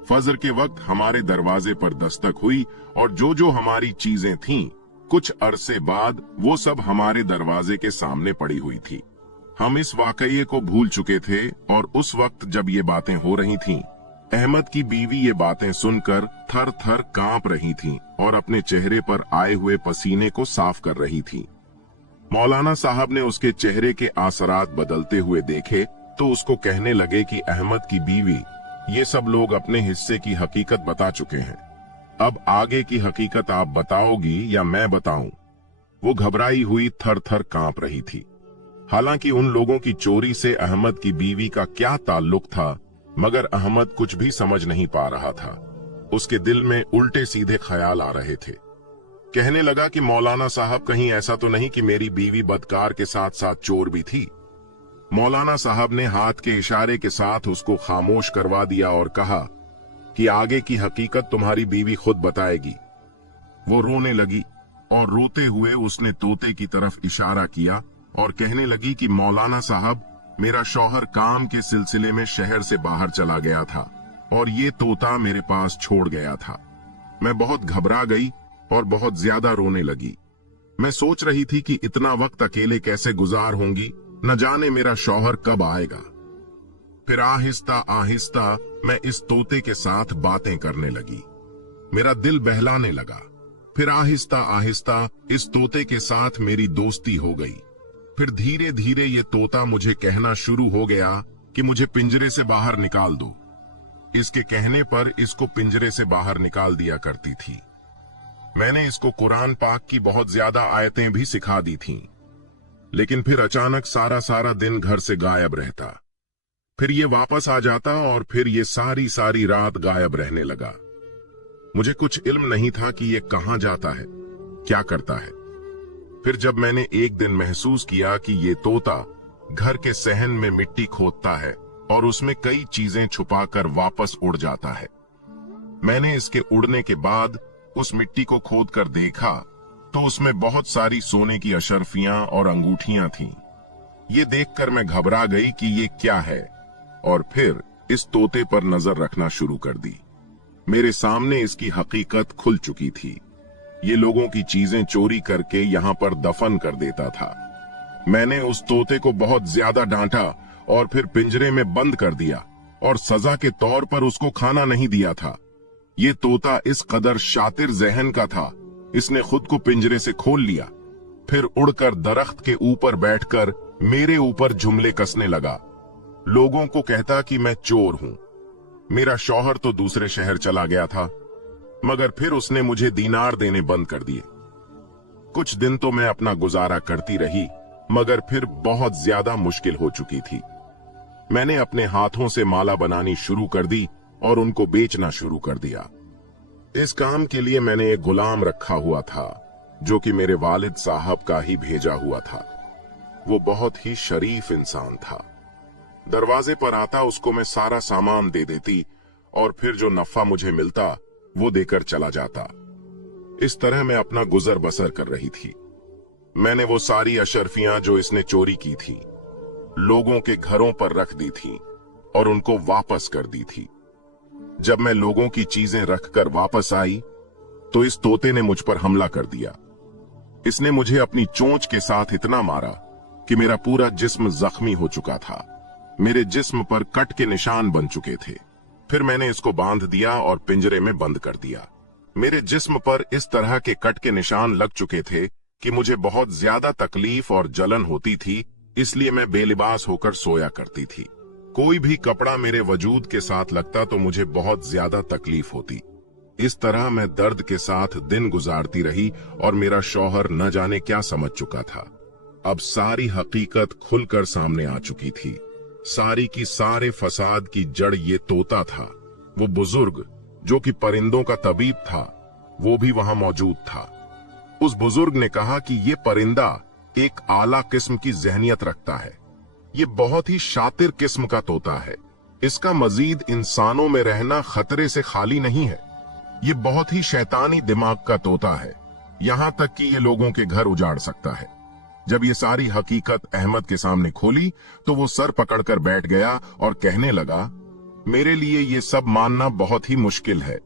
फजर के वक्त हमारे दरवाजे पर दस्तक हुई और जो हमारी चीजें थीं, कुछ अरसे बाद वो सब हमारे दरवाजे के सामने पड़ी हुई थी। हम इस वाकये को भूल चुके थे और उस वक्त जब ये बातें हो रही थीं, अहमद की बीवी ये बातें सुनकर थर थर कांप रही थीं और अपने चेहरे पर आए हुए पसीने को साफ कर रही थी। मौलाना साहब ने उसके चेहरे के आसरात बदलते हुए देखे तो उसको कहने लगे कि अहमद की बीवी, ये सब लोग अपने हिस्से की हकीकत बता चुके हैं, अब आगे की हकीकत आप बताओगी या मैं बताऊं? वो घबराई हुई थर थर कांप रही थी। हालांकि उन लोगों की चोरी से अहमद की बीवी का क्या ताल्लुक था, मगर अहमद कुछ भी समझ नहीं पा रहा था। उसके दिल में उल्टे सीधे ख्याल आ रहे थे। कहने लगा कि मौलाना साहब, कहीं ऐसा तो नहीं कि मेरी बीवी बदकार के साथ साथ चोर भी थी? मौलाना साहब ने हाथ के इशारे के साथ उसको खामोश करवा दिया और कहा कि आगे की हकीकत तुम्हारी बीवी खुद बताएगी। वो रोने लगी और रोते हुए उसने तोते की तरफ इशारा किया और कहने लगी कि मौलाना साहब, मेरा शौहर काम के सिलसिले में शहर से बाहर चला गया था और ये तोता मेरे पास छोड़ गया था। मैं बहुत घबरा गई और बहुत ज्यादा रोने लगी। मैं सोच रही थी कि इतना वक्त अकेले कैसे गुजार होंगी, न जाने मेरा शौहर कब आएगा। फिर आहिस्ता आहिस्ता मैं इस तोते के साथ बातें करने लगी। मेरा दिल बहलाने लगा। फिर आहिस्ता आहिस्ता इस तोते के साथ मेरी दोस्ती हो गई। फिर धीरे धीरे ये तोता मुझे कहना शुरू हो गया कि मुझे पिंजरे से बाहर निकाल दो। इसके कहने पर इसको पिंजरे से बाहर निकाल दिया करती थी। मैंने इसको कुरान पाक की बहुत ज्यादा आयतें भी सिखा दी थीं, लेकिन फिर अचानक सारा दिन घर से गायब रहता। फिर ये वापस आ जाता और फिर ये सारी रात गायब रहने लगा। मुझे कुछ इल्म नहीं था कि ये कहां जाता है, क्या करता है। फिर जब मैंने एक दिन महसूस किया कि ये तोता घर के सहन में मिट्टी खोदता है और उसमें कई चीजें छुपाकर वापस उड़ जाता है, मैंने इसके उड़ने के बाद उस मिट्टी को खोदकर देखा तो उसमें बहुत सारी सोने की अशर्फियां और अंगूठियां थीं। ये देखकर मैं घबरा गई कि ये क्या है और फिर इस तोते पर नजर रखना शुरू कर दी। मेरे सामने इसकी हकीकत खुल चुकी थी। ये लोगों की चीजें चोरी करके यहां पर दफन कर देता था। मैंने उस तोते को बहुत ज्यादा डांटा और फिर पिंजरे में बंद कर दिया और सजा के तौर पर उसको खाना नहीं दिया था। ये तोता इस कदर शातिर जहन का था, इसने खुद को पिंजरे से खोल लिया, फिर उड़कर दरख्त के ऊपर बैठकर मेरे ऊपर जुमले कसने लगा। लोगों को कहता कि मैं चोर हूं। मेरा शौहर तो दूसरे शहर चला गया था, मगर फिर उसने मुझे दीनार देने बंद कर दिए। कुछ दिन तो मैं अपना गुजारा करती रही, मगर फिर बहुत ज्यादा मुश्किल हो चुकी थी। मैंने अपने हाथों से माला बनानी शुरू कर दी और उनको बेचना शुरू कर दिया। इस काम के लिए मैंने एक गुलाम रखा हुआ था, जो कि मेरे वालिद साहब का ही भेजा हुआ था। वो बहुत ही शरीफ इंसान था। दरवाजे पर आता उसको मैं सारा सामान दे देती और फिर जो नफा मुझे मिलता वो देकर चला जाता। इस तरह मैं अपना गुजर बसर कर रही थी। मैंने वो सारी अशर्फियां जो इसने चोरी की थी लोगों के घरों पर रख दी थी और उनको वापस कर दी थी। जब मैं लोगों की चीजें रखकर वापस आई तो इस तोते ने मुझ पर हमला कर दिया। इसने मुझे अपनी चोंच के साथ इतना मारा कि मेरा पूरा जिस्म जख्मी हो चुका था। मेरे जिस्म पर कट के निशान बन चुके थे। फिर मैंने इसको बांध दिया और पिंजरे में बंद कर दिया। मेरे जिस्म पर इस तरह के कट के निशान लग चुके थे कि मुझे बहुत ज्यादा तकलीफ और जलन होती थी, इसलिए मैं बेलिबास होकर सोया करती थी। कोई भी कपड़ा मेरे वजूद के साथ लगता तो मुझे बहुत ज्यादा तकलीफ होती। इस तरह मैं दर्द के साथ दिन गुजारती रही और मेरा शौहर न जाने क्या समझ चुका था। अब सारी हकीकत खुलकर सामने आ चुकी थी। सारी की सारे फसाद की जड़ ये तोता था। वो बुजुर्ग जो कि परिंदों का तबीब था, वो भी वहां मौजूद था। उस बुजुर्ग ने कहा कि ये परिंदा एक आला किस्म की जहनियत रखता है। ये बहुत ही शातिर किस्म का तोता है। इसका मजीद इंसानों में रहना खतरे से खाली नहीं है। ये बहुत ही शैतानी दिमाग का तोता है, यहां तक कि ये लोगों के घर उजाड़ सकता है। जब ये सारी हकीकत अहमद के सामने खोली तो वो सर पकड़कर बैठ गया और कहने लगा, मेरे लिए ये सब मानना बहुत ही मुश्किल है।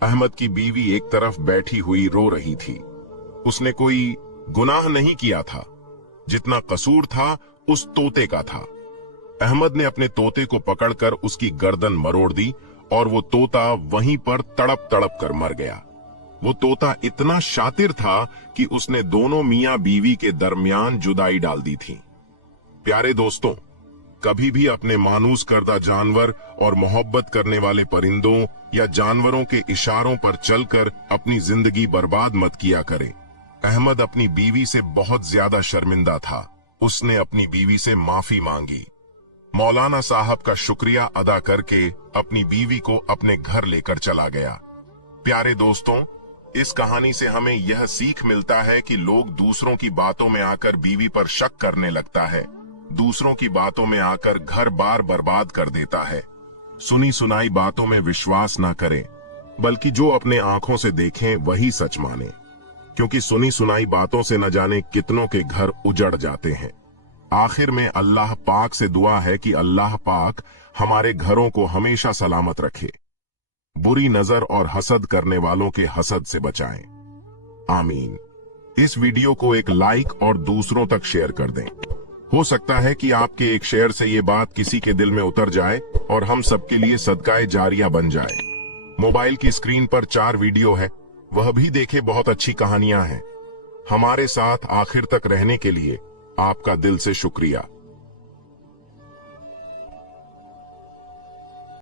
अहमद की बीवी एक तरफ बैठी हुई रो रही थी। उसने कोई गुनाह नहीं किया था, जितना कसूर था उस तोते का था। अहमद ने अपने तोते को पकड़कर उसकी गर्दन मरोड़ दी और वो तोता वहीं पर तड़प तड़प कर मर गया। वो तोता इतना शातिर था कि उसने दोनों मियां बीवी के दरमियान जुदाई डाल दी थी। प्यारे दोस्तों, कभी भी अपने मानूस करदा जानवर और मोहब्बत करने वाले परिंदों या जानवरों के इशारों पर चलकर अपनी जिंदगी बर्बाद मत किया करें। अहमद अपनी बीवी से बहुत ज्यादा शर्मिंदा था। उसने अपनी बीवी से माफी मांगी। मौलाना साहब का शुक्रिया अदा करके अपनी बीवी को अपने घर लेकर चला गया। प्यारे दोस्तों, इस कहानी से हमें यह सीख मिलता है कि लोग दूसरों की बातों में आकर बीवी पर शक करने लगता है, दूसरों की बातों में आकर घर बार बर्बाद कर देता है। सुनी सुनाई बातों में विश्वास ना करें, बल्कि जो अपने आंखों से देखें वही सच माने, क्योंकि सुनी सुनाई बातों से न जाने कितनों के घर उजड़ जाते हैं। आखिर में अल्लाह पाक से दुआ है कि अल्लाह पाक हमारे घरों को हमेशा सलामत रखे, बुरी नजर और हसद करने वालों के हसद से बचाएं। आमीन। इस वीडियो को एक लाइक और दूसरों तक शेयर कर दें। हो सकता है कि आपके एक शेयर से ये बात किसी के दिल में उतर जाए और हम सबके लिए सदकाए जारिया बन जाए। मोबाइल की स्क्रीन पर 4 वीडियो है, वह भी देखे, बहुत अच्छी कहानियां हैं। हमारे साथ आखिर तक रहने के लिए आपका दिल से शुक्रिया।